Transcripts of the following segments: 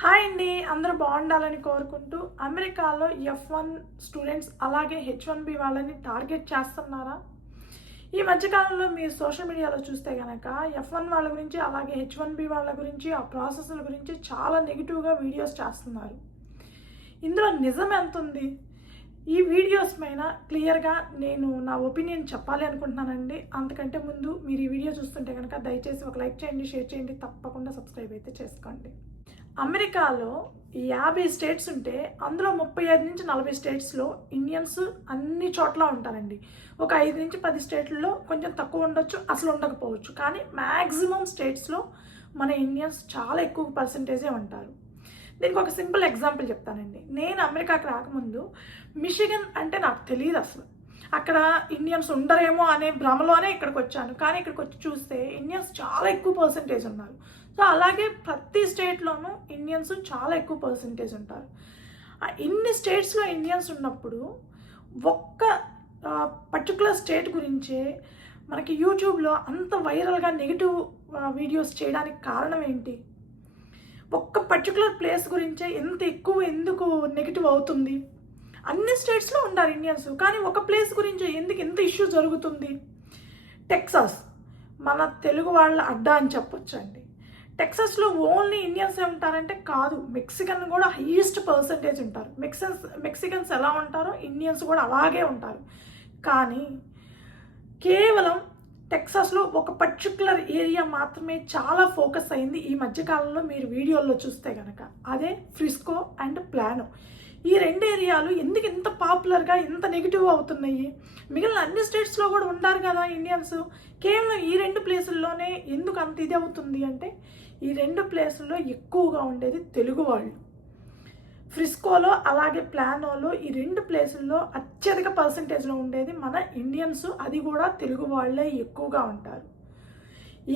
Hi అండి, అందరూ బాగుండాలని కోరుకుంటూ అమెరికాలో F1 స్టూడెంట్స్ అలాగే H1B వాళ్ళని టార్గెట్ చేస్తున్నారా? ఈ మధ్యకాలంలో మీరు సోషల్ మీడియాలో చూస్తే కనుక F1 వాళ్ళ గురించి అలాగే H1B వాళ్ళ గురించి ఆ ప్రాసెస్ల గురించి చాలా నెగిటివ్గా వీడియోస్ చేస్తున్నారు. ఇందులో నిజం ఎంత ఉంది? ఈ వీడియోస్ పైన క్లియర్గా నేను నా ఒపీనియన్ చెప్పాలి అనుకుంటున్నానండి. అంతకంటే ముందు మీరు ఈ వీడియో చూస్తుంటే కనుక దయచేసి ఒక లైక్ చేయండి, షేర్ చేయండి, తప్పకుండా సబ్స్క్రైబ్ అయితే చేసుకోండి. అమెరికాలో 50 స్టేట్స్ ఉంటే అందులో 35 నుంచి 40 స్టేట్స్లో ఇండియన్స్ అన్ని చోట్ల ఉంటారండి. ఒక 5 నుంచి 10 స్టేట్లలో కొంచెం తక్కువ ఉండొచ్చు, అసలు ఉండకపోవచ్చు. కానీ మ్యాక్సిమం స్టేట్స్లో మన ఇండియన్స్ చాలా ఎక్కువ పర్సంటేజే ఉంటారు. దీనికి ఒక సింపుల్ ఎగ్జాంపుల్ చెప్తానండి. నేను అమెరికాకి రాకముందు మిషిగన్ అంటే నాకు తెలియదు అసలు. అక్కడ ఇండియన్స్ ఉండరేమో అనే భ్రమలోనే ఇక్కడికి వచ్చాను. కానీ ఇక్కడికి వచ్చి చూస్తే ఇండియన్స్ చాలా ఎక్కువ పర్సంటేజ్ ఉన్నారు. సో అలాగే ప్రతి స్టేట్లోనూ ఇండియన్స్ చాలా ఎక్కువ పర్సంటేజ్ ఉంటారు. ఇన్ని స్టేట్స్లో ఇండియన్స్ ఉన్నప్పుడు ఒక్క పర్టికులర్ స్టేట్ గురించే మనకి యూట్యూబ్లో అంత వైరల్గా నెగిటివ్ వీడియోస్ చేయడానికి కారణం ఏంటి? ఒక్క పర్టికులర్ ప్లేస్ గురించే ఎందుకు నెగిటివ్ అవుతుంది? అన్ని స్టేట్స్లో ఉంటారు ఇండియన్స్, కానీ ఒక ప్లేస్ గురించి ఎందుకు ఎంత ఇష్యూ జరుగుతుంది? టెక్సాస్ మన తెలుగు వాళ్ళ అడ్డా అని చెప్పొచ్చండి. టెక్సాస్లో ఓన్లీ ఇండియన్సే ఉంటారంటే కాదు, మెక్సికన్ కూడా హైయెస్ట్ పర్సంటేజ్ ఉంటారు. మెక్సికన్స్ ఎలా ఉంటారో ఇండియన్స్ కూడా అలాగే ఉంటారు. కానీ కేవలం టెక్సాస్లో ఒక పర్టికులర్ ఏరియా మాత్రమే చాలా ఫోకస్ అయింది ఈ మధ్యకాలంలో మీరు వీడియోల్లో చూస్తే కనుక. అదే ఫ్రిస్కో అండ్ ప్లానో. ఈ రెండు ఏరియాలు ఎందుకు ఇంత పాపులర్గా ఇంత నెగిటివ్ అవుతున్నాయి? మిగిలిన అన్ని స్టేట్స్లో కూడా ఉంటారు కదా ఇండియన్స్, కేవలం ఈ రెండు ప్లేసుల్లోనే ఎందుకు అంత ఇది అవుతుంది అంటే, ఈ రెండు ప్లేసుల్లో ఎక్కువగా ఉండేది తెలుగు వాళ్ళు. ఫ్రిస్కోలో అలాగే ప్లానోలో ఈ రెండు ప్లేసుల్లో అత్యధిక పర్సంటేజ్లో ఉండేది మన ఇండియన్స్, అది కూడా తెలుగు వాళ్ళే ఎక్కువగా ఉంటారు.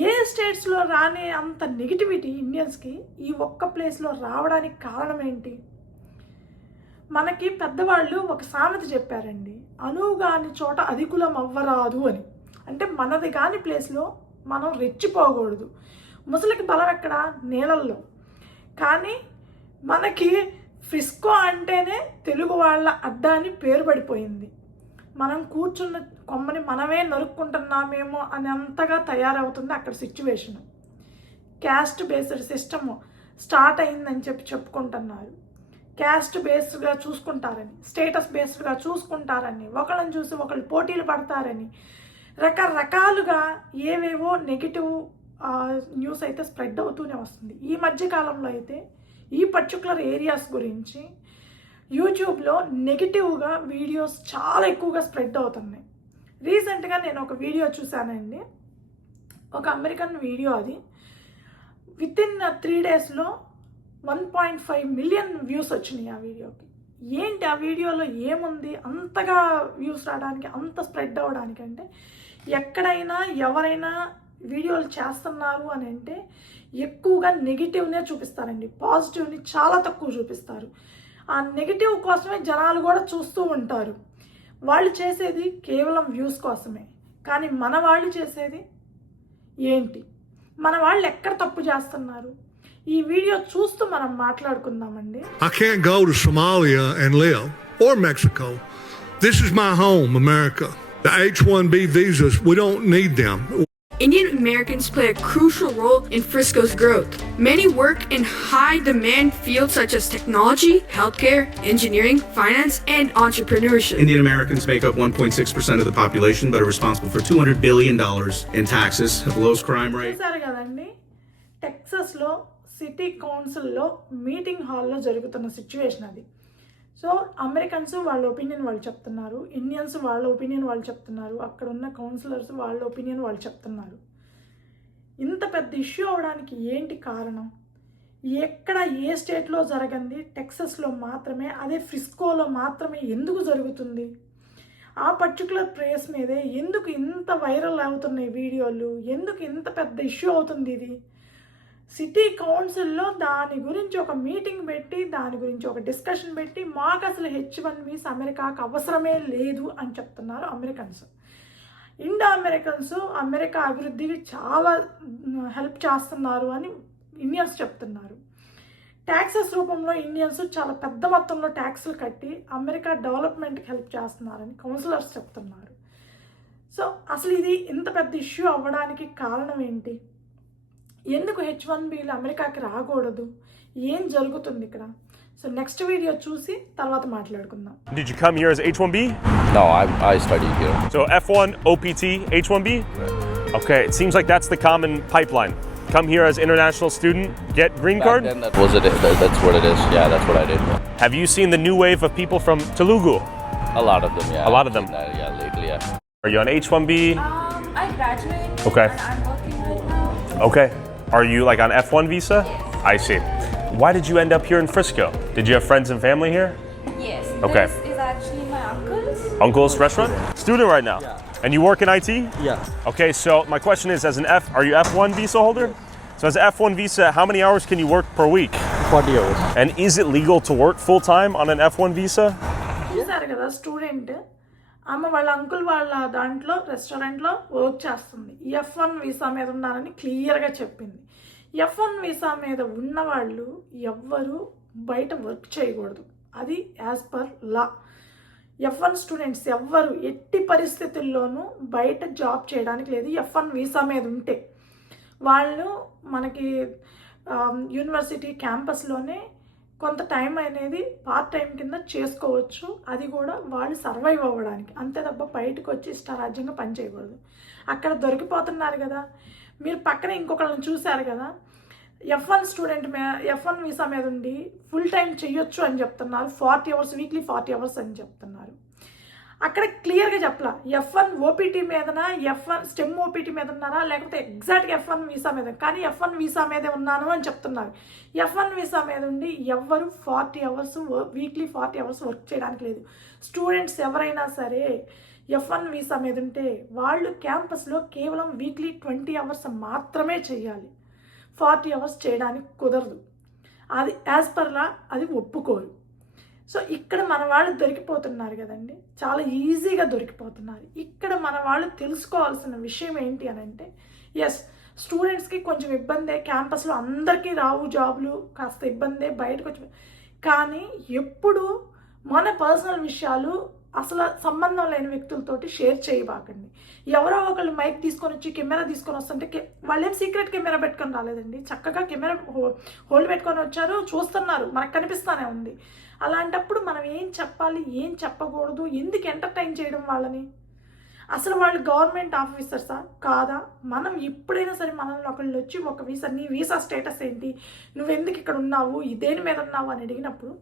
ఏ స్టేట్స్లో రాని అంత నెగిటివిటీ ఇండియన్స్కి ఈ ఒక్క ప్లేస్లో రావడానికి కారణం ఏంటి? మనకి పెద్దవాళ్ళు ఒక సామెత చెప్పారండి, అనువు కాని చోట అధికులం అవ్వరాదు అని. అంటే మనది కాని ప్లేస్లో మనం రెచ్చిపోకూడదు. ముసలికి బలం ఎక్కడ? నీళ్ళల్లో. కానీ మనకి ఫ్రిస్కో అంటేనే తెలుగు వాళ్ళ అడ్డా అని పేరు పడిపోయింది. మనం కూర్చున్న కొమ్మని మనమే నరుక్కుంటున్నామేమో అని అంతగా తయారవుతుంది అక్కడ situation. Caste based system start అయిందని చెప్పుకుంటున్నారు. క్యాస్ట్ బేస్డ్గా చూసుకుంటారని, స్టేటస్ బేస్డ్గా చూసుకుంటారని, ఒకళ్ళని చూసి ఒకళ్ళు పోటీలు పడతారని, రకరకాలుగా ఏవేవో నెగిటివ్ న్యూస్ అయితే స్ప్రెడ్ అవుతూనే వస్తుంది. ఈ మధ్యకాలంలో అయితే ఈ పర్టికులర్ ఏరియాస్ గురించి యూట్యూబ్లో నెగిటివ్గా వీడియోస్ చాలా ఎక్కువగా స్ప్రెడ్ అవుతున్నాయి. రీసెంట్గా నేను ఒక వీడియో చూశానండి, ఒక అమెరికన్ వీడియో. అది వితిన్ 3 డేస్లో 1.5 మిలియన్ వ్యూస్ వచ్చినాయి ఆ వీడియోకి. ఏంటి ఆ వీడియోలో ఏముంది అంతగా వ్యూస్ రావడానికి, అంత స్ప్రెడ్ అవ్వడానికి? అంటే ఎక్కడైనా ఎవరైనా వీడియోలు చేస్తున్నారు అని అంటే ఎక్కువగా నెగిటివ్నే చూపిస్తారండి, పాజిటివ్ని చాలా తక్కువ చూపిస్తారు. ఆ నెగిటివ్ కోసమే జనాలు కూడా చూస్తూ ఉంటారు. వాళ్ళు చేసేది కేవలం వ్యూస్ కోసమే. కానీ మన వాళ్ళు చేసేది ఏంటి? మన వాళ్ళు ఎక్కడ తప్పు చేస్తున్నారు? ఈ వీడియో చూస్తూ మనం మాట్లాడుకుందామండి. I can't go to Somalia and live, or Mexico. This is my home, America. The H-1B visas, we don't need them. Indian Americans play a crucial role in Frisco's growth. Many work in high-demand fields such as technology, healthcare, engineering, finance, and entrepreneurship. Indian Americans make up 1.6% of the population, but are responsible for $200 billion in taxes, have the lowest crime rate. సరే కదండి, టెక్సాస్లో city కౌన్సిల్లో meeting హాల్లో జరుగుతున్న situation అది. So Americans వాళ్ళ opinion వాళ్ళు చెప్తున్నారు, Indians వాళ్ళ ఒపీనియన్ వాళ్ళు చెప్తున్నారు, అక్కడ ఉన్న కౌన్సిలర్స్ వాళ్ళ ఒపీనియన్ వాళ్ళు చెప్తున్నారు. ఇంత పెద్ద ఇష్యూ అవడానికి ఏంటి కారణం? ఎక్కడ ఏ స్టేట్లో జరగంది టెక్సాస్లో మాత్రమే, అదే ఫ్రిస్కోలో మాత్రమే ఎందుకు జరుగుతుంది? ఆ పర్టికులర్ ప్లేస్ మీదే ఎందుకు ఇంత వైరల్ అవుతున్నాయి వీడియోలు? ఎందుకు ఇంత పెద్ద ఇష్యూ అవుతుంది ఇది? సిటీ కౌన్సిల్లో దాని గురించి ఒక మీటింగ్ పెట్టి, దాని గురించి ఒక డిస్కషన్ పెట్టి, మాకు అసలు H1Bs అమెరికాకు అవసరమే లేదు అని చెప్తున్నారు అమెరికన్స్. ఇండో అమెరికన్స్ అమెరికా అభివృద్ధికి చాలా హెల్ప్ చేస్తున్నారు అని ఇండియన్స్ చెప్తున్నారు. ట్యాక్సెస్ రూపంలో ఇండియన్స్ చాలా పెద్ద మొత్తంలో ట్యాక్సులు కట్టి అమెరికా డెవలప్మెంట్కి హెల్ప్ చేస్తున్నారని కౌన్సిలర్స్ చెప్తున్నారు. సో అసలు ఇది ఇంత పెద్ద ఇష్యూ అవ్వడానికి కారణం ఏంటి? ఎందుకు H1Bలు అమెరికాకి రాకూడదు? ఏం జరుగుతుంది ఇక్కడ? సో నెక్స్ట్ వీడియో చూసి తర్వాత మాట్లాడుకుందాం. Did you come here as H1B? No, I studied here. So F1, OPT, H1B? Okay, it seems like that's the common pipeline. Come here as international student, get green card? Then that was it. That's what it is. Yeah, that's what I did. Have you seen the new wave of people from Telugu? A lot of them, yeah. A lot of them. I've seen that, yeah, lately, yeah. Are you on H1B? I graduated. Okay. And I'm working right now. Okay. Are you like on F1 visa? Yes. I see. Why did you end up here in Frisco? Did you have friends and family here? Yes. Okay. This is actually my uncle's. Uncle's restaurant? Student right now? Yeah. And you work in IT? Yeah. Okay, so my question is, are you F1 visa holder? So as an F1 visa, how many hours can you work per week? 40 hours. And is it legal to work full time on an F1 visa? చూసారు కదా, student అమ్మ వాళ్ళ uncle వాళ్ళ దాంట్లో రెస్టారెంట్లో work చేస్తుంది. F1 visa మీద ఉన్నానని క్లియర్గా చెప్పింది. F1 వీసా మీద ఉన్నవాళ్ళు ఎవ్వరూ బయట వర్క్ చేయకూడదు. అది as per law. F1 students ఎవ్వరు ఎట్టి పరిస్థితుల్లోనూ బయట జాబ్ చేయడానికి లేదు F1 వీసా మీద ఉంటే. వాళ్ళు మనకి యూనివర్సిటీ క్యాంపస్లోనే కొంత టైం అనేది పార్ట్ టైం కింద చేసుకోవచ్చు. అది కూడా వాళ్ళు సర్వైవ్ అవ్వడానికి, అంతే తప్ప బయటకు వచ్చి ఇష్టారాజ్యంగా పని చేయకూడదు. అక్కడ దొరికిపోతున్నారు కదా. మీరు పక్కన ఇంకొకళ్ళని చూశారు కదా, F1 స్టూడెంట్ F1 వీసా మీద ఉండి ఫుల్ టైం చెయ్యొచ్చు అని చెప్తున్నారు. 40 అవర్స్ వీక్లీ 40 అవర్స్ అని చెప్తున్నారు. అక్కడ క్లియర్గా చెప్పలా F1 OPT మీదనా, F1 stem OPT మీద ఉన్నారా, లేకపోతే ఎగ్జాక్ట్గా F1 వీసా మీద. కానీ F1 వీసా మీదే ఉన్నాను అని చెప్తున్నారు. F1 వీసా మీద ఉండి ఎవ్వరు 40 అవర్స్ వీక్లీ 40 అవర్స్ వర్క్ చేయడానికి లేదు. స్టూడెంట్స్ ఎవరైనా సరే F1 వీసా మీద ఉంటే వాళ్ళు క్యాంపస్లో కేవలం వీక్లీ 20 అవర్స్ మాత్రమే చేయాలి. 40 అవర్స్ చేయడానికి కుదరదు. అది యాజ్ పర్లా అది ఒప్పుకోరు. సో ఇక్కడ మన వాళ్ళు దొరికిపోతున్నారు కదండి, చాలా ఈజీగా దొరికిపోతున్నారు. ఇక్కడ మన వాళ్ళు తెలుసుకోవాల్సిన విషయం ఏంటి అని అంటే, ఎస్ స్టూడెంట్స్కి కొంచెం ఇబ్బందే, క్యాంపస్లో అందరికీ రావు జాబులు, కాస్త ఇబ్బందే బయటకు వచ్చి. కానీ ఎప్పుడు మన పర్సనల్ విషయాలు అసలు సంబంధం లేని వ్యక్తులతోటి షేర్ చేయబాకండి. ఎవరో ఒకళ్ళు మైక్ తీసుకొని వచ్చి కెమెరా తీసుకొని వస్తుంటే వాళ్ళేం సీక్రెట్ కెమెరా పెట్టుకొని రాలేదండి, చక్కగా కెమెరా హోల్డ్ పెట్టుకొని వచ్చారు, చూస్తున్నారు, మనకు కనిపిస్తూనే ఉంది. అలాంటప్పుడు మనం ఏం చెప్పాలి, ఏం చెప్పకూడదు, ఎందుకు ఎంటర్టైన్ చేయడం వాళ్ళని? అసలు వాళ్ళు గవర్నమెంట్ ఆఫీసర్సా కాదా? మనం ఎప్పుడైనా సరే మనల్ని ఒకళ్ళు వచ్చి ఒక వీసా, నీ వీసా స్టేటస్ ఏంటి, నువ్వెందుకు ఇక్కడ ఉన్నావు, దేని మీద ఉన్నావు అని అడిగినప్పుడు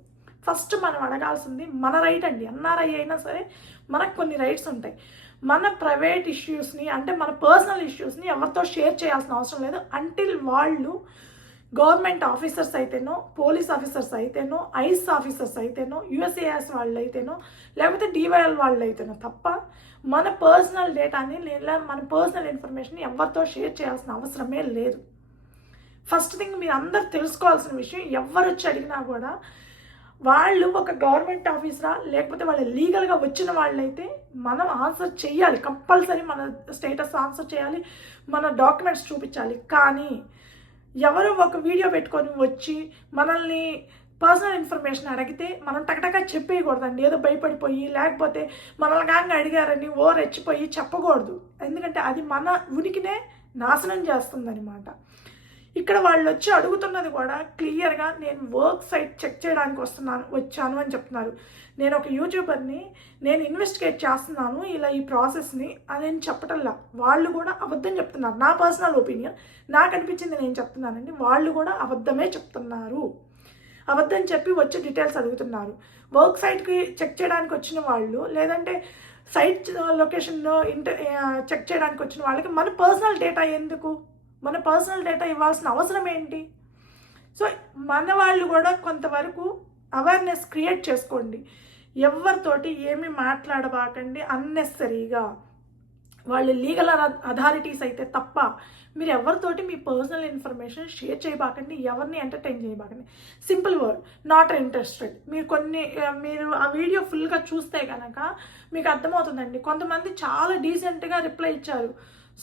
ఫస్ట్ మనం అడగాల్సింది మన రైట్ అండి. ఎన్ఆర్ఐ అయినా సరే మనకు కొన్ని రైట్స్ ఉంటాయి. మన ప్రైవేట్ ఇష్యూస్ని, అంటే మన పర్సనల్ ఇష్యూస్ని ఎవరితో షేర్ చేయాల్సిన అవసరం లేదు అంటిల్ వాళ్ళు గవర్నమెంట్ ఆఫీసర్స్ అయితేనో, పోలీస్ ఆఫీసర్స్ అయితేనో, ఐస్ ఆఫీసర్స్ అయితేనో, యుఎస్ఏఎస్ వాళ్ళు అయితేనో, లేకపోతే డివైఎల్ వాళ్ళు అయితేనో తప్ప మన పర్సనల్ డేటాని లేదా మన పర్సనల్ ఇన్ఫర్మేషన్ ఎవరితో షేర్ చేయాల్సిన అవసరమే లేదు. ఫస్ట్ థింగ్ మీరు అందరు తెలుసుకోవాల్సిన విషయం, ఎవరు వచ్చి అడిగినా కూడా వాళ్ళు ఒక గవర్నమెంట్ ఆఫీసరా లేకపోతే వాళ్ళు లీగల్గా వచ్చిన వాళ్ళైతే మనం ఆన్సర్ చేయాలి. కంపల్సరీ మన స్టేటస్ ఆన్సర్ చేయాలి, మన డాక్యుమెంట్స్ చూపించాలి. కానీ ఎవరు ఒక వీడియో పెట్టుకొని వచ్చి మనల్ని పర్సనల్ ఇన్ఫర్మేషన్ అడిగితే మనం టకటకా చెప్పేయకూడదండి. ఏదో భయపడిపోయి లేకపోతే మనల్ని గాంగా అడిగారని రెచ్చిపోయి చెప్పకూడదు. ఎందుకంటే అది మన ఉనికినే నాశనం చేస్తుందన్నమాట. ఇక్కడ వాళ్ళు వచ్చి అడుగుతున్నది కూడా క్లియర్గా నేను వర్క్ సైట్ చెక్ చేయడానికి వచ్చాను అని చెప్తున్నారు. నేను ఒక యూట్యూబర్ని, నేను ఇన్వెస్టిగేట్ చేస్తున్నాను ఇలా ఈ ప్రాసెస్ని అని నేను చెప్పటంలా. వాళ్ళు కూడా అబద్ధం చెప్తున్నారు. నా పర్సనల్ ఒపీనియన్, నాకు అనిపించింది నేను చెప్తున్నానండి. వాళ్ళు కూడా అబద్ధమే చెప్తున్నారు. అబద్ధం చెప్పి వచ్చి డీటెయిల్స్ అడుగుతున్నారు. వర్క్ సైట్కి చెక్ చేయడానికి వచ్చిన వాళ్ళు, లేదంటే సైట్ లొకేషన్ చెక్ చేయడానికి వచ్చిన వాళ్ళకి మన పర్సనల్ డేటా ఎందుకు, మన పర్సనల్ డేటా ఇవ్వాల్సిన అవసరం ఏంటి? సో మన వాళ్ళు కూడా కొంతవరకు అవేర్నెస్ క్రియేట్ చేసుకోండి. ఎవరితోటి ఏమీ మాట్లాడబాకండి అన్నెసరీగా. వాళ్ళు లీగల్ అథారిటీస్ అయితే తప్ప మీరు ఎవరితోటి మీ పర్సనల్ ఇన్ఫర్మేషన్ షేర్ చేయబాకండి, ఎవరిని ఎంటర్టైన్ చేయబాకండి. Simple word, not interested. మీరు ఆ వీడియో ఫుల్గా చూస్తే కనుక మీకు అర్థమవుతుందండి. కొంతమంది చాలా డీసెంట్గా రిప్లై ఇచ్చారు,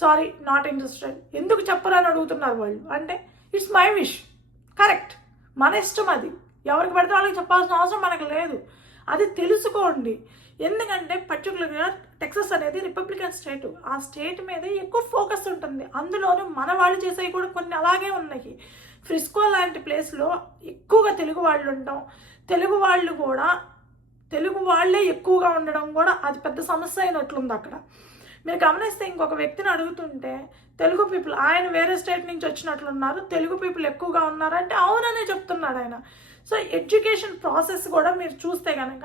సారీ నాట్ ఇంట్రెస్టెడ్. ఎందుకు చెప్పరు అని అడుగుతున్నారు వాళ్ళు. అంటే ఇట్స్ మై విష్, కరెక్ట్. మన ఇష్టం, అది ఎవరికి పడితే వాళ్ళకి చెప్పాల్సిన అవసరం మనకు లేదు. అది తెలుసుకోండి. ఎందుకంటే పర్టికులర్గా టెక్సస్ అనేది రిపబ్లికన్ స్టేట్, ఆ స్టేట్ మీద ఎక్కువ ఫోకస్ ఉంటుంది. అందులోనూ మన వాళ్ళు చేసేవి కూడా కొన్ని అలాగే ఉన్నాయి. ఫ్రిస్కో లాంటి ప్లేస్లో ఎక్కువగా తెలుగు వాళ్ళు ఉంటాం. తెలుగు వాళ్ళే ఎక్కువగా ఉండడం కూడా అది పెద్ద సమస్య అయినట్లుంది అక్కడ. మీరు గమనిస్తే ఇంకొక వ్యక్తిని అడుగుతుంటే తెలుగు పీపుల్, ఆయన వేరే స్టేట్ నుంచి వచ్చినట్లున్నారు, తెలుగు పీపుల్ ఎక్కువగా ఉన్నారంటే అవుననే చెప్తున్నాడు ఆయన. సో ఎడ్యుకేషన్ ప్రాసెస్ కూడా మీరు చూస్తే కనుక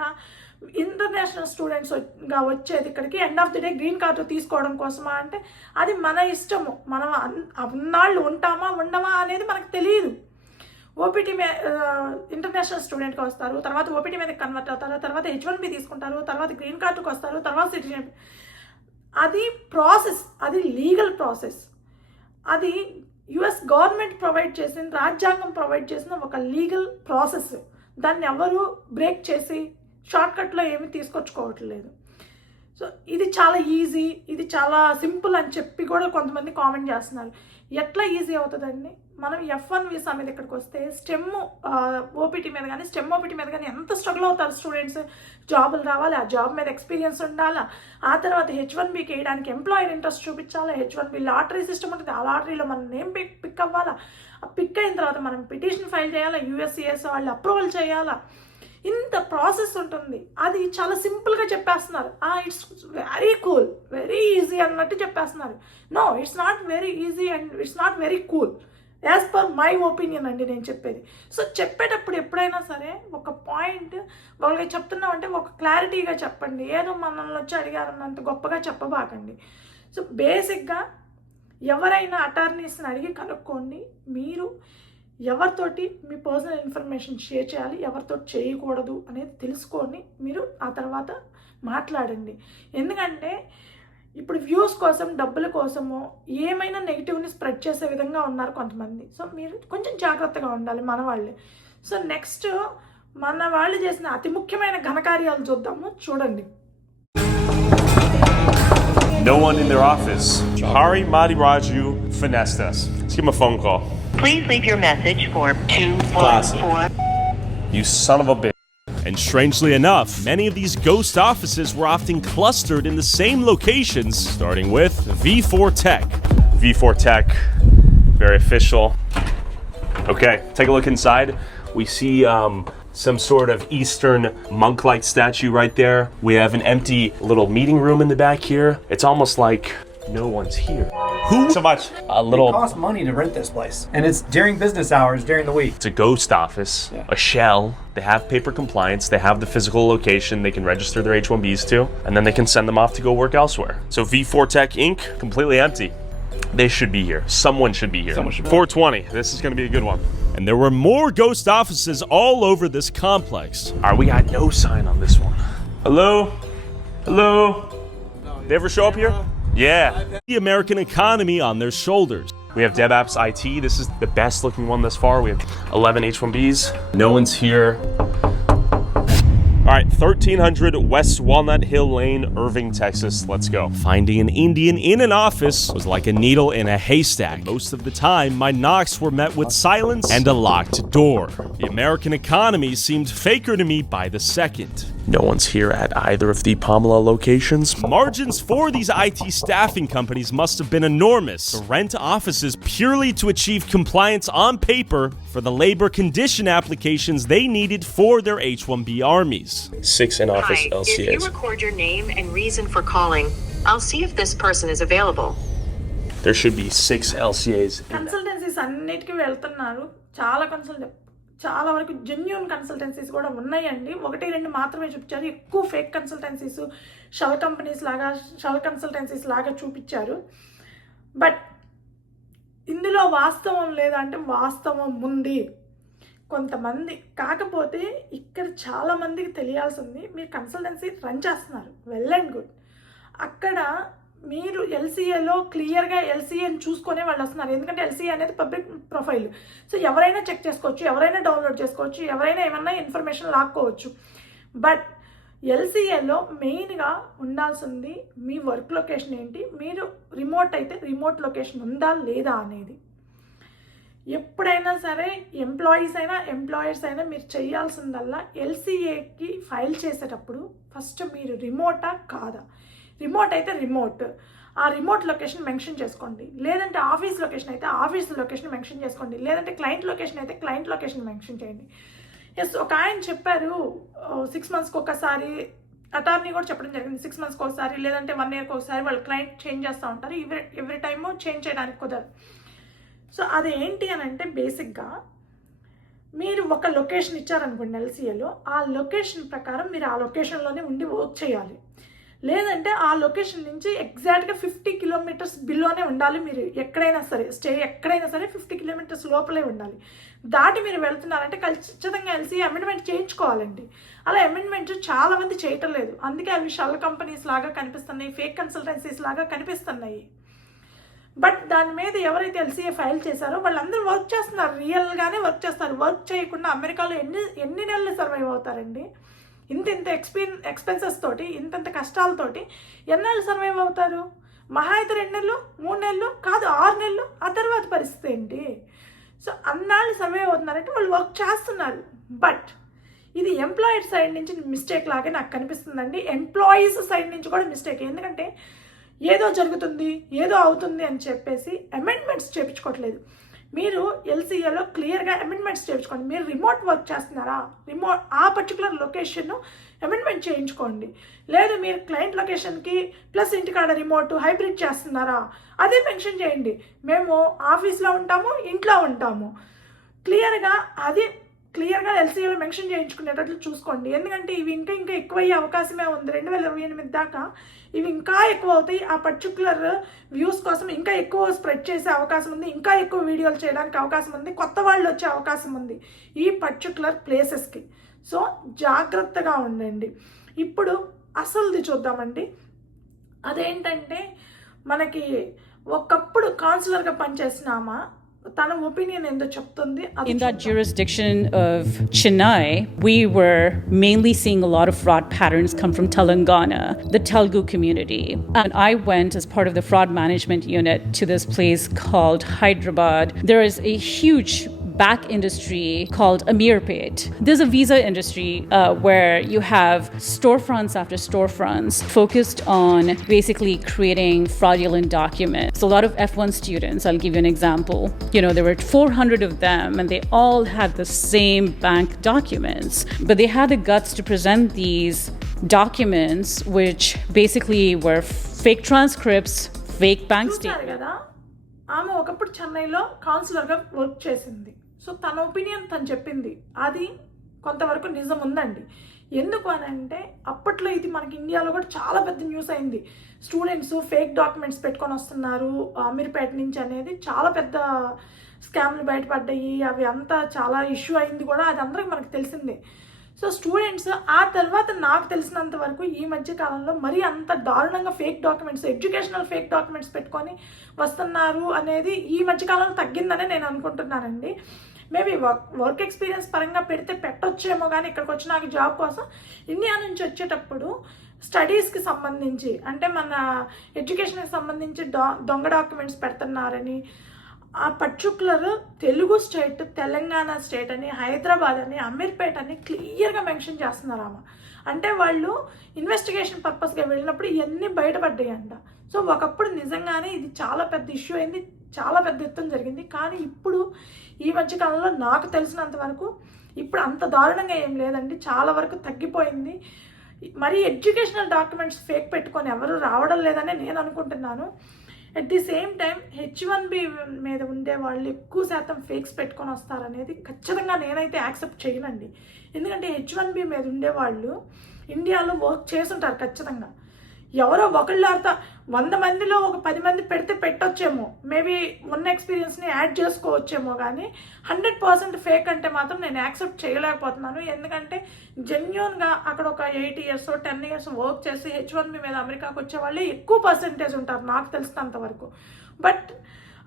ఇంటర్నేషనల్ స్టూడెంట్స్గా వచ్చేది ఇక్కడికి end of the day green card తీసుకోవడం కోసమా అంటే అది మన ఇష్టము. మనం అన్నాళ్ళు ఉంటామా ఉండమా అనేది మనకు తెలియదు. ఓపీటీ ఇంటర్నేషనల్ స్టూడెంట్కి వస్తారు, తర్వాత ఓపీటీ మీద కన్వర్ట్ అవుతారు, తర్వాత H1B తీసుకుంటారు, తర్వాత గ్రీన్ కార్డుకి వస్తారు, తర్వాత సిటిజన్. అది ప్రాసెస్, అది లీగల్ ప్రాసెస్. అది యుఎస్ గవర్నమెంట్ ప్రొవైడ్ చేసిన, రాజ్యాంగం ప్రొవైడ్ చేసిన ఒక లీగల్ ప్రాసెస్. దాన్ని ఎవరు బ్రేక్ చేసి షార్ట్కట్లో ఏమీ తీసుకొచ్చుకోవట్లేదు. సో ఇది చాలా ఈజీ, ఇది చాలా సింపుల్ అని చెప్పి కూడా కొంతమంది కామెంట్ చేస్తున్నారు. ఎట్లా ఈజీ అవుతుందండి? మనం F1 వీసా మీద ఇక్కడికి వస్తే స్టెమ్ ఓపీటీ మీద కానీ స్టెమ్ ఓపీటీ మీద కానీ ఎంత స్ట్రగుల్ అవుతారు స్టూడెంట్స్. జాబులు రావాలి, ఆ జాబ్ మీద ఎక్స్పీరియన్స్ ఉండాలా, ఆ తర్వాత H1Bకి వేయడానికి ఎంప్లాయర్ ఇంట్రెస్ట్ చూపించాలా, H1B లాటరీ సిస్టమ్ ఉంటుంది, ఆ లాటరీలో మనం నేమ్ పిక్ అవ్వాలా, ఆ పిక్ అయిన తర్వాత మనం పిటిషన్ ఫైల్ చేయాలా, USCIS వాళ్ళు అప్రూవల్ చేయాలా, ఇంత ప్రాసెస్ ఉంటుంది. అది చాలా సింపుల్గా చెప్పేస్తున్నారు. It's very cool, very easy అన్నట్టు చెప్పేస్తున్నారు. No, it's not very easy and it's not very cool as per my opinion అండి నేను చెప్పేది. సో చెప్పేటప్పుడు ఎప్పుడైనా సరే ఒక పాయింట్ వాళ్ళకి చెప్తున్నామంటే ఒక క్లారిటీగా చెప్పండి. ఏదో మనల్ని వచ్చి అడిగారన్నంత గొప్పగా చెప్పబాకండి. సో బేసిక్గా ఎవరైనా అటార్నీస్ని అడిగి కనుక్కోండి. మీరు ఎవరితోటి మీ పర్సనల్ ఇన్ఫర్మేషన్ షేర్ చేయాలి, ఎవరితో చేయకూడదు అనేది తెలుసుకొని మీరు ఆ తర్వాత మాట్లాడండి. ఎందుకంటే ఇప్పుడు వ్యూస్ కోసం, డబ్బుల కోసమో ఏమైనా నెగిటివ్ని స్ప్రెడ్ చేసే విధంగా ఉన్నారు కొంతమంది. సో మీరు కొంచెం జాగ్రత్తగా ఉండాలి మన వాళ్ళే. సో నెక్స్ట్ మన వాళ్ళు చేసిన అతి ముఖ్యమైన ఘనకార్యాలు చూద్దాము, చూడండి. No one in their office. Hari Madiraju finessed us. Let's give him a phone call. Please leave your message for 214. You son of a bitch. And strangely enough, many of these ghost offices were often clustered in the same locations, starting with V4 Tech. V4 Tech, very official. Okay, take a look inside. We see some sort of Eastern monk-like statue right there. We have an empty little meeting room in the back here. It's almost like no one's here. Who? So much. A little. It costs money to rent this place, and it's during business hours during the week. It's a ghost office, a shell. They have paper compliance. They have the physical location. They can register their H1Bs to, and then they can send them off to go work elsewhere. So V4 Tech Inc. completely empty. They should be here. Someone should be here. 420. This is going to be a good one. And there were more ghost offices all over this complex. Alright, we got no sign on this one. Hello? Hello? They ever show up here? Yeah. The American economy on their shoulders. We have DevApps IT. This is the best looking one thus far. We have 11 H1Bs. No one's here. All right, 1300 West Walnut Hill Lane, Irving, Texas. Let's go. Finding an Indian in an office was like a needle in a haystack. Most of the time, my knocks were met with silence and a locked door. The American economy seemed faker to me by the second. No one's here at either of the Pamela locations. Margins for these IT staffing companies must have been enormous to rent offices purely to achieve compliance on paper for the labor condition applications they needed for their H1B armies. 6 in-office Hi, LCAs. if you record your name and reason for calling, I'll see if this person is available. There should be 6 LCAs. Consultancies అన్నిటికీ వెళ్తున్నారు. చాలా వరకు genuine consultancies కూడా ఉన్నాయండి. 1-2 మాత్రమే చూపించారు. ఎక్కువ fake consultancies, shell consultancies లాగా చూపించారు. బట్ ఇందులో వాస్తవం లేదంటే వాస్తవం ఉంది కొంతమంది. కాకపోతే ఇక్కడ చాలామందికి తెలియాల్సింది, మీరు కన్సల్టెన్సీ రన్ చేస్తున్నారు, వెల్ అండ్ గుడ్. అక్కడ మీరు ఎల్సీఏలో క్లియర్గా ఎల్సీఏని చూసుకునే వాళ్ళు వస్తున్నారు. ఎందుకంటే ఎల్సీఏ అనేది పబ్లిక్ ప్రొఫైల్. సో ఎవరైనా చెక్ చేసుకోవచ్చు, ఎవరైనా డౌన్లోడ్ చేసుకోవచ్చు, ఎవరైనా ఏమన్నా ఇన్ఫర్మేషన్ లాక్కోవచ్చు. బట్ ఎల్సీఏలో మెయిన్గా ఉండాల్సింది మీ వర్క్ లొకేషన్ ఏంటి, మీరు రిమోట్ అయితే రిమోట్ లొకేషన్ ఉందా లేదా అనేది. ఎప్పుడైనా సరే ఎంప్లాయీస్ అయినా ఎంప్లాయర్స్ అయినా మీరు చేయాల్సిందల్లా ఎల్సీఏకి ఫైల్ చేసేటప్పుడు ఫస్ట్ మీరు రిమోటా కాదా, రిమోట్ అయితే రిమోట్, ఆ రిమోట్ లొకేషన్ మెన్షన్ చేసుకోండి. లేదంటే ఆఫీస్ లొకేషన్ అయితే ఆఫీస్ లొకేషన్ మెన్షన్ చేసుకోండి. లేదంటే క్లయింట్ లొకేషన్ అయితే క్లయింట్ లొకేషన్ మెన్షన్ చేయండి. ఎస్, ఒక ఆయన చెప్పారు 6 monthsకి ఒకసారి, అటార్నీ కూడా చెప్పడం జరిగింది 6 monthsకి ఒకసారి లేదంటే 1 yearకి ఒకసారి వాళ్ళు క్లయింట్ చేంజ్ చేస్తూ ఉంటారు. ఎవ్రీ టైము చేంజ్ చేయడానికి కుదరదు. సో అది ఏంటి అని అంటే బేసిక్గా మీరు ఒక లొకేషన్ ఇచ్చారనుకోండి ఎల్సీఏలో, ఆ లొకేషన్ ప్రకారం మీరు ఆ లొకేషన్లోనే ఉండి వర్క్ చేయాలి. లేదంటే ఆ లొకేషన్ నుంచి ఎగ్జాక్ట్గా 50 kilometers బిలోనే ఉండాలి. మీరు ఎక్కడైనా సరే స్టే ఎక్కడైనా సరే 50 kilometers లోపలే ఉండాలి. దాటి మీరు వెళ్తున్నారంటే ఖచ్చితంగా ఎల్సీఏ అమెండ్మెంట్ చేయించుకోవాలండి. అలా అమెండ్మెంట్ చాలామంది చేయటం లేదు. అందుకే అవి షెల్ కంపెనీస్ లాగా కనిపిస్తున్నాయి, ఫేక్ కన్సల్టెన్సీస్ లాగా కనిపిస్తున్నాయి. బట్ దాని మీద ఎవరైతే ఎల్సీఏ ఫైల్ చేశారో వాళ్ళందరూ వర్క్ చేస్తున్నారు, రియల్గానే వర్క్ చేస్తారు. వర్క్ చేయకుండా అమెరికాలో ఎన్ని నెలలు సర్వైవ్ అవుతారండి? ఇంత ఎక్స్పెన్సెస్ తోటి, ఇంత కష్టాలతోటి ఎన్నాళ్ళు సర్వైవ్ అవుతారు? మహా అయితే 2 నెలలు 3 నెలలు కాదు 6 నెలలు. ఆ తర్వాత పరిస్థితి ఏంటి? సో అన్నాళ్ళు సర్వైవ్ అవుతున్నారంటే వాళ్ళు వర్క్ చేస్తున్నారు. బట్ ఇది ఎంప్లాయర్ సైడ్ నుంచి మిస్టేక్ లాగే నాకు కనిపిస్తుందండి. ఎంప్లాయీస్ సైడ్ నుంచి కూడా మిస్టేక్. ఎందుకంటే ఏదో జరుగుతుంది, ఏదో అవుతుంది అని చెప్పేసి అమెండ్మెంట్స్ చేయించుకోవట్లేదు. మీరు ఎల్సీఏలో క్లియర్గా అమెండ్మెంట్స్ చేయించుకోండి. మీరు రిమోట్ వర్క్ చేస్తున్నారా, ఆ పర్టికులర్ లొకేషన్ అమెండ్మెంట్ చేయించుకోండి. లేదు మీరు క్లయింట్ లొకేషన్కి ప్లస్ ఇంటికాడ రిమోట్ హైబ్రిడ్ చేస్తున్నారా, అదే మెన్షన్ చేయండి. మేము ఆఫీస్లో ఉంటాము, ఇంట్లో ఉంటాము. క్లియర్గా ఎల్సీఏలో మెన్షన్ చేయించుకునేటట్లు చూసుకోండి. ఎందుకంటే ఇవి ఇంకా ఎక్కువయ్యే అవకాశమే ఉంది. 2028 దాకా ఇవి ఇంకా ఎక్కువ అవుతాయి. ఆ పర్టికులర్ వ్యూస్ కోసం ఇంకా ఎక్కువ స్ప్రెడ్ చేసే అవకాశం ఉంది, ఇంకా ఎక్కువ వీడియోలు చేయడానికి అవకాశం ఉంది, కొత్త వాళ్ళు వచ్చే అవకాశం ఉంది ఈ పర్టికులర్ ప్లేసెస్కి. సో జాగ్రత్తగా ఉండండి. ఇప్పుడు అసలుది చూద్దామండి. అదేంటంటే మనకి ఒకప్పుడు కౌన్సిలర్గా పనిచేసినామా తన ఒపీనియన్ ఏందో చెప్తుంది. In that jurisdiction of Chennai, we were mainly seeing a lot of fraud patterns come from Telangana, the Telugu community. And I went as part of the fraud management unit to this place called Hyderabad. There is a huge back industry called Ameerpet. There's a visa industry where you have storefronts after storefronts focused on basically creating fraudulent documents. So a lot of F1 students, I'll give you an example. You know, there were 400 of them and they all had the same bank documents, but they had the guts to present these documents which basically were fake transcripts, fake bank statements. ఆమె ఒకప్పుడు చెన్నైలో కౌన్సిలర్గా work చేసింది. So తన opinion తను చెప్పింది. అది కొంతవరకు నిజం ఉందండి. ఎందుకు అని అంటే అప్పట్లో ఇది మనకి ఇండియాలో కూడా చాలా పెద్ద న్యూస్ అయింది. స్టూడెంట్స్ ఫేక్ డాక్యుమెంట్స్ పెట్టుకొని వస్తున్నారు అమీర్పేట నుంచి అనేది చాలా పెద్ద స్కామ్లు బయటపడ్డాయి. అవి అంతా చాలా ఇష్యూ అయింది కూడా, అది అందరికీ మనకు తెలిసిందే. సో స్టూడెంట్స్ ఆ తర్వాత నాకు తెలిసినంత వరకు ఈ మధ్య కాలంలో మరీ అంత దారుణంగా fake documents, educational fake documents పెట్టుకొని వస్తున్నారు అనేది ఈ మధ్యకాలంలో తగ్గిందని నేను అనుకుంటున్నానండి. మేబీ వర్క్ ఎక్స్పీరియన్స్ పరంగా పెడితే పెట్టొచ్చేమో, కానీ ఇక్కడికి వచ్చి నాకు జాబ్ కోసం ఇండియా నుంచి వచ్చేటప్పుడు స్టడీస్కి సంబంధించి అంటే మన ఎడ్యుకేషన్కి సంబంధించి దొంగ డాక్యుమెంట్స్ పెడుతున్నారని, ఆ particular Telugu state, Telangana state అని, హైదరాబాద్ అని, అమీర్పేట అని క్లియర్గా మెన్షన్ చేస్తున్నారు ఆమె. అంటే వాళ్ళు ఇన్వెస్టిగేషన్ పర్పస్గా వెళ్ళినప్పుడు ఇవన్నీ బయటపడ్డాయి అంట. సో ఒకప్పుడు నిజంగానే ఇది చాలా పెద్ద ఇష్యూ అయింది, చాలా పెద్ద ఎత్తున జరిగింది. కానీ ఇప్పుడు ఈ మధ్యకాలంలో నాకు తెలిసినంత వరకు ఇప్పుడు అంత దారుణంగా ఏం లేదండి, చాలా వరకు తగ్గిపోయింది. మరి ఎడ్యుకేషనల్ డాక్యుమెంట్స్ ఫేక్ పెట్టుకొని ఎవరు రావడం లేదని నేను అనుకుంటున్నాను. At the same time H1B మీద ఉండే వాళ్ళు ఎక్కువ శాతం ఫేక్స్ పెట్టుకొని వస్తారనేది ఖచ్చితంగా నేనైతే యాక్సెప్ట్ చేయనండి. ఎందుకంటే H1B మీద ఉండేవాళ్ళు ఇండియాలో వర్క్ చేస్తుంటారు ఖచ్చితంగా. ఎవరో ఒకళ్ళు అర్థం 100 మందిలో ఒక 10 మంది పెడితే పెట్టొచ్చేమో, మేబీ ఉన్న ఎక్స్పీరియన్స్ని యాడ్ చేసుకోవచ్చేమో, కానీ 100% ఫేక్ అంటే మాత్రం నేను యాక్సెప్ట్ చేయలేకపోతున్నాను. ఎందుకంటే జెన్యూన్గా అక్కడ ఒక 8 years 10 years వర్క్ చేసి H1B మీద అమెరికాకు వచ్చే వాళ్ళే ఎక్కువ పర్సెంటేజ్ ఉంటారు నాకు తెలిసినంత వరకు. బట్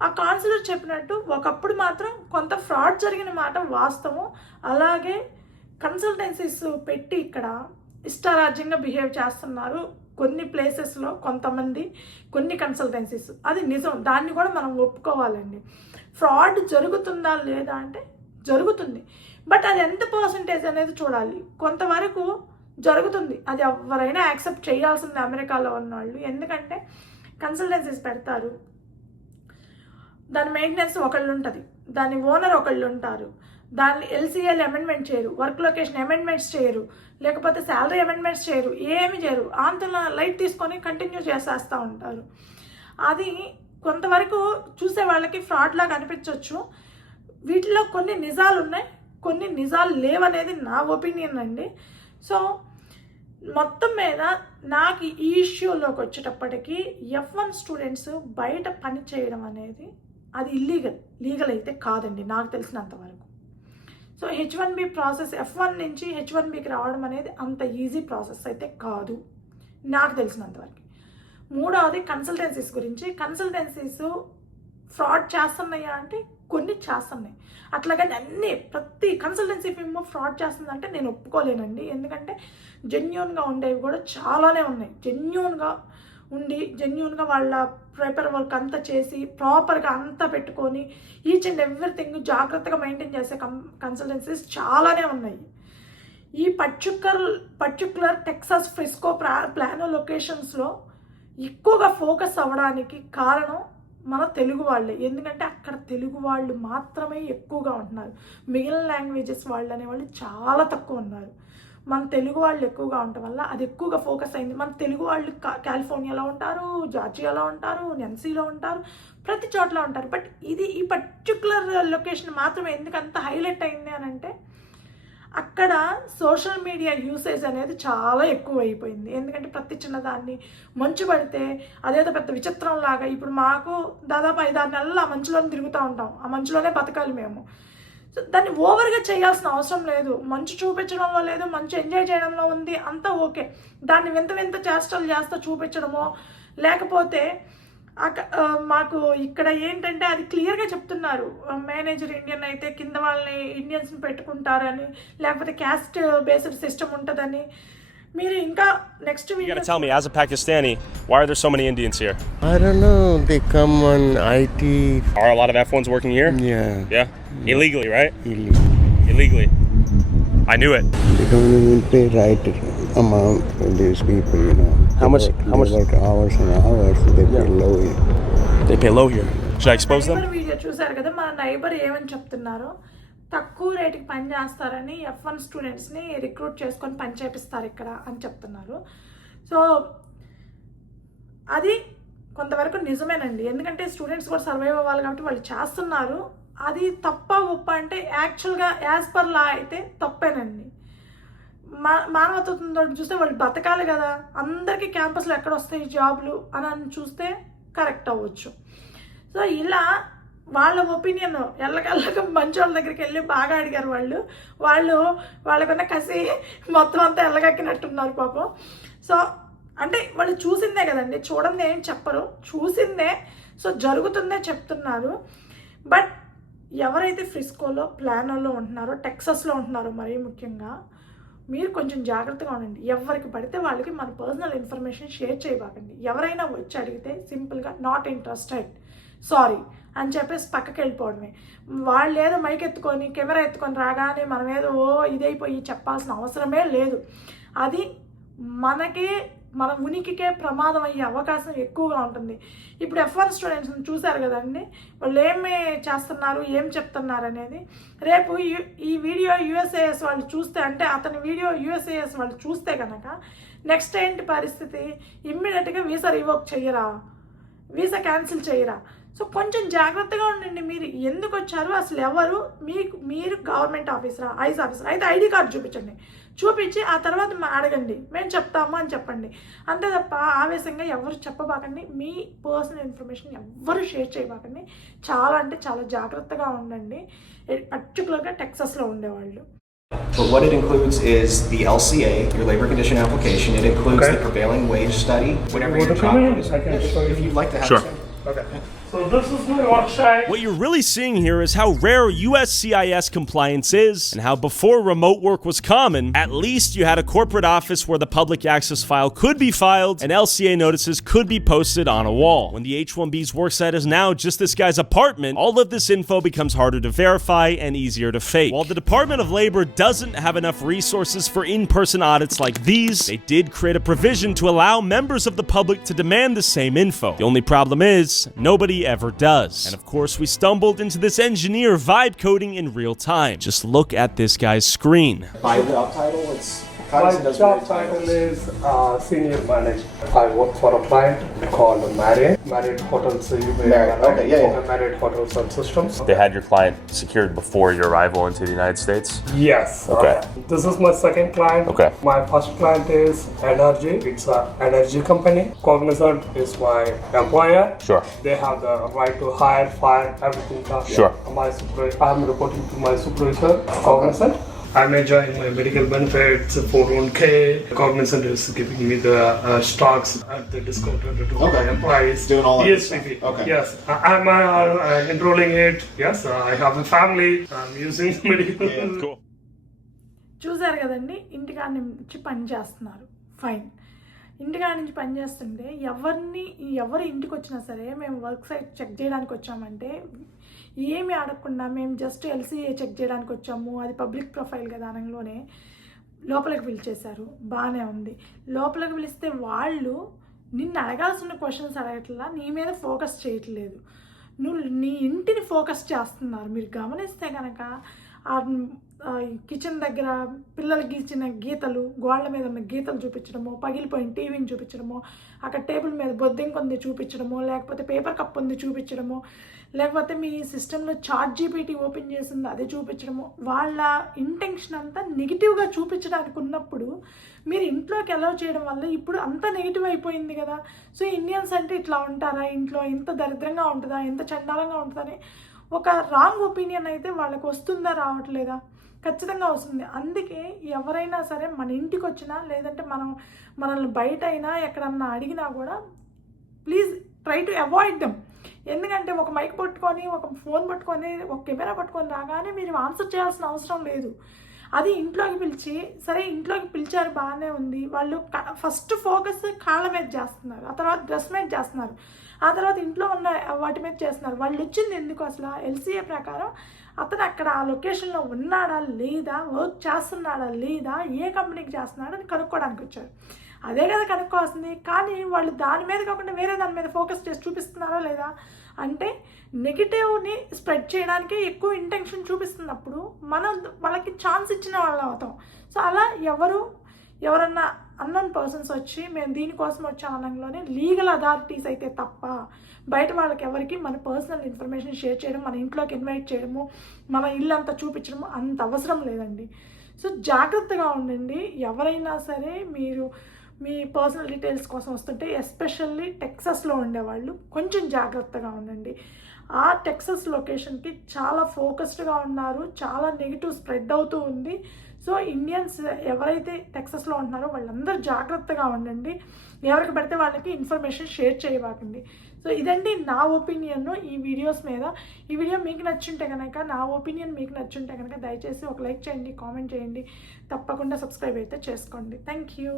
ఆ కౌన్సిలర్ చెప్పినట్టు ఒకప్పుడు మాత్రం కొంత ఫ్రాడ్ జరిగిన మాట వాస్తవం. అలాగే కన్సల్టెన్సీస్ పెట్టి ఇక్కడ ఇష్టారాజ్యంగా బిహేవ్ చేస్తున్నారు. కొన్ని ప్లేసెస్లో కొంతమంది కొన్ని కన్సల్టెన్సీస్, అది నిజం, దాన్ని కూడా మనం ఒప్పుకోవాలండి. ఫ్రాడ్ జరుగుతుందా లేదా అంటే జరుగుతుంది, బట్ అది ఎంత పర్సంటేజ్ అనేది చూడాలి. కొంతవరకు జరుగుతుంది, అది ఎవరైనా యాక్సెప్ట్ చేయాల్సింది అమెరికాలో ఉన్నవాళ్ళు. ఎందుకంటే కన్సల్టెన్సీస్ పెడతారు, దాని మెయింటెనెన్స్ ఒకళ్ళు ఉంటుంది, దాని ఓనర్ ఒకళ్ళు ఉంటారు, దాన్ని ఎల్సీఎల్ అమెండ్మెంట్ చేయరు, వర్క్ లొకేషన్ అమెండ్మెంట్స్ చేయరు, లేకపోతే శాలరీ అమెండ్మెంట్స్ చేయరు, ఏమి చేయరు, అంతలా లైట్ తీసుకొని కంటిన్యూ చేసేస్తూ ఉంటారు. అది కొంతవరకు చూసే వాళ్ళకి ఫ్రాడ్ లాగా అనిపించవచ్చు. వీటిలో కొన్ని నిజాలు ఉన్నాయి, కొన్ని నిజాలు లేవనేది నా ఒపీనియన్ అండి. సో మొత్తం మీద నాకు ఈ ఇష్యూలోకి వచ్చేటప్పటికి F1 స్టూడెంట్స్ బయట పని చేయడం అనేది అది లీగల్ అయితే కాదండి నాకు తెలిసినంతవరకు. సో H1B ప్రాసెస్ F1 నుంచి H1Bకి రావడం అనేది అంత ఈజీ ప్రాసెస్ అయితే కాదు నాకు తెలిసినంతవరకు. మూడవది కన్సల్టెన్సీస్ గురించి. కన్సల్టెన్సీస్ ఫ్రాడ్ చేస్తున్నాయా అంటే కొన్ని చేస్తున్నాయి, అట్లాగని ప్రతి కన్సల్టెన్సీ ఫీమ్ ఫ్రాడ్ చేస్తుందంటే నేను ఒప్పుకోలేనండి. ఎందుకంటే జెన్యూన్గా ఉండేవి కూడా చాలానే ఉన్నాయి. జెన్యూన్గా వాళ్ళ పేపర్ వర్క్ అంతా చేసి ప్రాపర్గా అంతా పెట్టుకొని ఈచ్ అండ్ ఎవ్రీథింగ్ జాగ్రత్తగా మెయింటైన్ చేసే కన్సల్టెన్సీస్ చాలానే ఉన్నాయి. ఈ పర్టిక్యులర్ టెక్సాస్ ఫ్రిస్కో ప్లానో లొకేషన్స్లో ఎక్కువగా ఫోకస్ అవ్వడానికి కారణం మన తెలుగు వాళ్ళే. ఎందుకంటే అక్కడ తెలుగు వాళ్ళు మాత్రమే ఎక్కువగా ఉంటున్నారు, మిగిలిన లాంగ్వేజెస్ వాళ్ళు అనేవాళ్ళు చాలా తక్కువ ఉన్నారు. మన తెలుగు వాళ్ళు ఎక్కువగా ఉండటం వల్ల అది ఎక్కువగా ఫోకస్ అయింది. మన తెలుగు వాళ్ళు కాలిఫోర్నియాలో ఉంటారు, జార్జియాలో ఉంటారు, నెన్సీలో ఉంటారు, ప్రతి చోట్ల ఉంటారు. బట్ ఈ పర్టిక్యులర్ లొకేషన్ మాత్రమే ఎందుకంత హైలైట్ అయింది అని అంటే అక్కడ సోషల్ మీడియా యూసేజ్ అనేది చాలా ఎక్కువ అయిపోయింది. ఎందుకంటే ప్రతి చిన్నదాన్ని మంచు పడితే అదేదో పెద్ద విచిత్రం లాగా, ఇప్పుడు మాకు దాదాపు 5-6 నెలలు ఆ మంచులోనే తిరుగుతూ ఉంటాం, ఆ మంచులోనే బతకాలి మేము. సో దాన్ని ఓవర్గా చేయాల్సిన అవసరం లేదు, మంచు చూపించడంలో లేదు, మంచు ఎంజాయ్ చేయడంలో ఉంది, అంతా ఓకే. దాన్ని వింత చేష్టలు చేస్తూ చూపించడమో లేకపోతే మాకు ఇక్కడ ఏంటంటే అది క్లియర్గా చెప్తున్నారు, మేనేజర్ ఇండియన్ అయితే కింద వాళ్ళని ఇండియన్స్ని పెట్టుకుంటారని, లేకపోతే క్యాస్ట్ బేస్డ్ సిస్టమ్ ఉంటుందని. మీరు ఇంకా next You gotta tell me, as a Pakistani, why are there so many Indians here? I don't know. They come on IT. Are a lot of F1s working here? Yeah. Illegally, right? Illegally. I knew it. They don't even pay right amount for these people, you know. How much? They work hours and hours. They pay low here. They pay low here. Should I expose them? Video చూసారు కదా, మా neighbour ఏమని చెప్తున్నారు, తక్కువ రేటుకి పని చేస్తారని F1 స్టూడెంట్స్ని రిక్రూట్ చేసుకొని పని చేపిస్తారు ఇక్కడ అని చెప్తున్నారు. సో అది కొంతవరకు నిజమేనండి, ఎందుకంటే స్టూడెంట్స్ కూడా సర్వైవ్ అవ్వాలి కాబట్టి వాళ్ళు చేస్తున్నారు. అది తప్ప ఒప్ప అంటే యాక్చువల్గా యాజ్ పర్ లా అయితే తప్పేనండి. మానవత్వంతో చూస్తే వాళ్ళు బతకాలి కదా, అందరికీ క్యాంపస్లో ఎక్కడ వస్తాయి జాబ్లు అని చూస్తే కరెక్ట్ అవ్వచ్చు. సో ఇలా వాళ్ళ ఒపీనియన్ ఎల్లకల్లక మంచి వాళ్ళ దగ్గరికి వెళ్ళి బాగా అడిగారు వాళ్ళకున్న కసి మొత్తం అంతా ఎల్లగక్కినట్టున్నారు పాపం. సో అంటే వాళ్ళు చూసిందే కదండి, చూడండి ఏం చెప్పరు, చూసిందే. సో జరుగుతుందే చెప్తున్నారు. బట్ ఎవరైతే ఫ్రిస్కోలో ప్లానోలో ఉంటున్నారో, టెక్సాస్లో ఉంటున్నారో మరీ ముఖ్యంగా మీరు కొంచెం జాగ్రత్తగా ఉండండి. ఎవరికి పడితే వాళ్ళకి మన పర్సనల్ ఇన్ఫర్మేషన్ షేర్ చేయబాకండి. ఎవరైనా వచ్చి అడిగితే సింపుల్గా నాట్ ఇంట్రెస్టెడ్, సారీ అని చెప్పేసి పక్కకి వెళ్ళిపోవడమే. వాళ్ళు ఏదో మైక్ ఎత్తుకొని కెమెరా ఎత్తుకొని రాగానే మనం ఏదో ఇదైపోయి చెప్పాల్సిన అవసరమే లేదు. అది మనకే మన ఉనికికే ప్రమాదం అయ్యే అవకాశం ఎక్కువగా ఉంటుంది. ఇప్పుడు F1 స్టూడెంట్స్ని చూశారు కదండి, వాళ్ళు ఏమి చేస్తున్నారు, ఏం చెప్తున్నారు అనేది. రేపు ఈ వీడియో USAS వాళ్ళు చూస్తే, అంటే అతని వీడియో USAS వాళ్ళు చూస్తే కనుక నెక్స్ట్ ఏంటి పరిస్థితి, ఇమ్మీడియట్గా వీసా రివోక్ చేయరా, వీసా క్యాన్సిల్ చేయరా. సో కొంచెం జాగ్రత్తగా ఉండండి. మీరు ఎందుకు వచ్చారు, అసలు ఎవరు, మీరు గవర్నమెంట్ ఆఫీసరా, ఐస్ ఆఫీసరా అయితే ఐడి కార్డు చూపించి ఆ తర్వాత అడగండి, మేము చెప్తాము అని చెప్పండి. అంతే తప్ప ఆవేశంగా ఎవరు చెప్పబాకండి, మీ పర్సనల్ ఇన్ఫర్మేషన్ ఎవరు షేర్ చేయబాకండి. చాలా అంటే చాలా జాగ్రత్తగా ఉండండి, పర్టికులర్గా టెక్సాస్లో ఉండేవాళ్ళు. But what it includes is the LCA, your labor condition application. It includes the prevailing wage study. Whatever your job is. If you'd like to have Sure. some. Okay. So this is my workshop. What you're really seeing here is how rare USCIS compliance is, and how before remote work was common, at least you had a corporate office where the public access file could be filed and LCA notices could be posted on a wall. When the H-1B's worksite is now just this guy's apartment, all of this info becomes harder to verify and easier to fake. While the Department of Labor doesn't have enough resources for in-person audits like these, they did create a provision to allow members of the public to demand the same info. The only problem is, nobody ever does. And of course, we stumbled into this engineer vibe coding in real time. Just look at this guy's screen. By job title, it's My job title is senior manager. I work for a client called Marriott Hotels. Marriott Hotels and Systems. They had your client secured before your arrival into the United States? Yes. Okay. This is my second client. Okay. My first client is Energy. It's an energy company. Cognizant is my employer. Sure. They have the right to hire, fire, everything. Sure. I'm reporting to my supervisor, Cognizant. I'm enjoying my medical benefits, 401k. Cognizant is giving me the stocks at the discounted to my employees. Doing all of this ESPP. stuff. Okay. Yes, I'm enrolling it. Yes, I have a family. I'm using medical. Yeah, cool. చూసారు కదండి, ఇంటికాడ నుంచి పని చేస్తున్నారు, fine. ఇంటికాడ నుంచి పని చేస్తుంటే ఎవరు ఇంటికి వచ్చినా సరే మేము వర్క్ సైట్ చెక్ చేయడానికి వచ్చామంటే ఏమి అడగకుండా మేము జస్ట్ ఎల్సీఏ చెక్ చేయడానికి వచ్చాము, అది పబ్లిక్ ప్రొఫైల్ కదా అనగానే లోపలికి పిలిచేశారు. బాగానే ఉంది. లోపలికి పిలిస్తే వాళ్ళు నిన్ను అడగాల్సిన క్వశ్చన్స్ అడగట్లా, నీ మీద ఫోకస్ చేయట్లేదు, నువ్వు నీ ఇంటిని ఫోకస్ చేస్తున్నారు. మీరు గమనిస్తే కనుక కిచెన్ దగ్గర పిల్లలు గీచిన గీతలు, గోళ్ళ మీద ఉన్న గీతలు చూపించడమో, పగిలిపోయిన టీవీని చూపించడమో, అక్కడ టేబుల్ మీద బొద్దింక ఉంది చూపించడమో, లేకపోతే పేపర్ కప్ ఉంది చూపించడమో, లేకపోతే మీ సిస్టంలో ChatGPT ఓపెన్ చేసింది అది చూపించడమో, వాళ్ళ ఇంటెన్షన్ అంతా నెగిటివ్గా చూపించడానికి ఉన్నప్పుడు మీరు ఇంట్లోకి అలౌ చేయడం వల్ల ఇప్పుడు అంత నెగిటివ్ అయిపోయింది కదా. సో ఇండియన్స్ అంటే ఇట్లా ఉంటారా, ఇంట్లో ఇంత దరిద్రంగా ఉంటుందా, ఎంత చండాలంగా ఉంటుందని ఒక రాంగ్ ఒపీనియన్ అయితే వాళ్ళకి వస్తుందా, రావట్లేదా? ఖచ్చితంగా వస్తుంది. అందుకే ఎవరైనా సరే మన ఇంటికి వచ్చినా, లేదంటే మనల్ని బయట అయినా ఎక్కడన్నా అడిగినా కూడా please try to avoid them. ఎందుకంటే ఒక మైక్ పట్టుకొని, ఒక ఫోన్ పట్టుకొని, ఒక కెమెరా పట్టుకొని రాగానే మీరు ఆన్సర్ చేయాల్సిన అవసరం లేదు. అది ఇంట్లోకి పిలిచి, సరే ఇంట్లోకి పిలిచారు బాగానే ఉంది, వాళ్ళు ఫస్ట్ ఫోకస్ కాళ్ళ మీద చేస్తున్నారు, ఆ తర్వాత డ్రెస్ మీద చేస్తున్నారు, ఆ తర్వాత ఇంట్లో ఉన్న వాటి మీద చేస్తున్నారు. వాళ్ళు వచ్చింది ఎందుకు అసలు? ఎల్సీఏ ప్రకారం అతను అక్కడ ఆ లొకేషన్లో ఉన్నాడా లేదా, వర్క్ చేస్తున్నాడా లేదా, ఏ కంపెనీకి చేస్తున్నాడా అని కనుక్కోవడానికి వచ్చారు. అదే కదా కనుక్కోవాల్సింది. కానీ వాళ్ళు దాని మీద కాకుండా వేరే దాని మీద ఫోకస్ చేసి చూపిస్తున్నారా లేదా అంటే నెగిటివ్ని స్ప్రెడ్ చేయడానికి ఎక్కువ ఇంటెన్షన్ చూపిస్తున్నప్పుడు మనం వాళ్ళకి ఛాన్స్ ఇచ్చిన వాళ్ళం అవుతాం. సో అలా ఎవరన్నా అన్నోన్ పర్సన్స్ వచ్చి మేము దీనికోసం వచ్చామనగానే లీగల్ అథారిటీస్ అయితే తప్ప బయట వాళ్ళకి ఎవరికి మన పర్సనల్ ఇన్ఫర్మేషన్ షేర్ చేయడం, మన ఇంట్లోకి ఇన్వైట్ చేయడము, మన ఇల్లు అంతా చూపించడము అంత అవసరం లేదండి. సో జాగ్రత్తగా ఉండండి. ఎవరైనా సరే మీరు మీ పర్సనల్ డీటెయిల్స్ కోసం వస్తుంటే, ఎస్పెషల్లీ టెక్సస్లో ఉండేవాళ్ళు కొంచెం జాగ్రత్తగా ఉండండి. ఆ టెక్సస్ లొకేషన్కి చాలా ఫోకస్డ్గా ఉన్నారు, చాలా నెగిటివ్ స్ప్రెడ్ అవుతూ ఉంది. సో ఇండియన్స్ ఎవరైతే టెక్సస్లో ఉంటున్నారో వాళ్ళందరూ జాగ్రత్తగా ఉండండి. ఎవరికి పడితే వాళ్ళకి ఇన్ఫర్మేషన్ షేర్ చేయబాకండి. సో ఇదండి నా ఒపీనియన్ ఈ వీడియోస్ మీద. ఈ వీడియో మీకు నచ్చుంటే కనుక, నా ఒపీనియన్ మీకు నచ్చుంటే కనుక దయచేసి ఒక లైక్ చేయండి, కామెంట్ చేయండి, తప్పకుండా సబ్స్క్రైబ్ అయితే చేసుకోండి. Thank you.